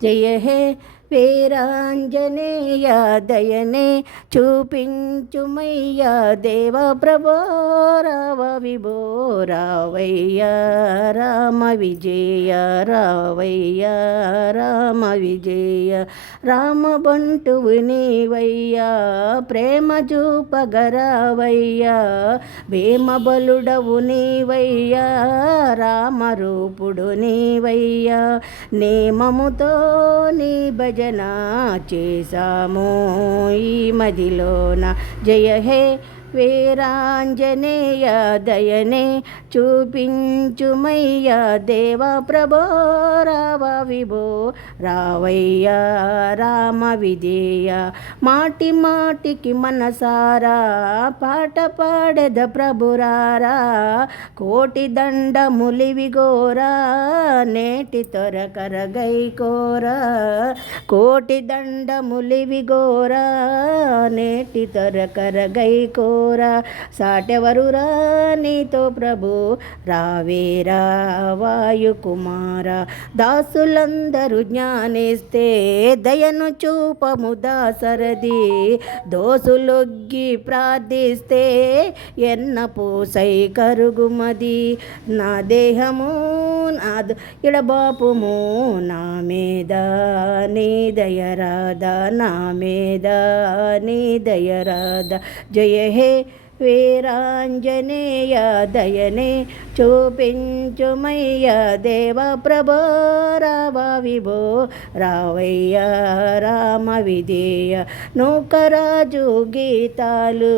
జయ హే వీరాంజనేయ దయనే చూపించుమయ్యా దేవ ప్రభో రావ విభో రావయ్య రామ విజయ రావయ్య రామ విజయ రామ బంటువు నీవయ్యా ప్రేమ చూపగరావయ్యా భీమబలుడవు నీవయ్యా రామరూపుడు నీవయ్యా నేమముతో నీ భజన చేసాము ఈ మదిలోన జయ హే వీరాంజనేయ దయనే చూపించుమయ్యా దేవ ప్రభో రావ విభో రావయ్య రామ విధేయ. మాటి మాటికి మనసారా పాట పాడెద ప్రభురారా కోటి దండములివి గోరా నేటి తొరకర గైకోరా కోటి దండములివి గోరా నేటి తొరకర గైకోరా సాటెవరురా నీతో ప్రభు? రావేరా వాయుకుమార దాసులందరూ జ్ఞానిస్తే దయను చూపము దాసరది. దోసులొగ్గి ప్రార్థిస్తే ఎన్న పూసై కరుగుమది. నా దేహము నా ఇడబాపుము నా మీద నీ దయరాధ నా మీద నీ దయరాధ. జయ హే వీరాంజనేయ దయనే చూపించుమయ్య దేవ ప్రభో రావ విభో రావయ్య రామ విధేయ నూకరాజు గీతాలు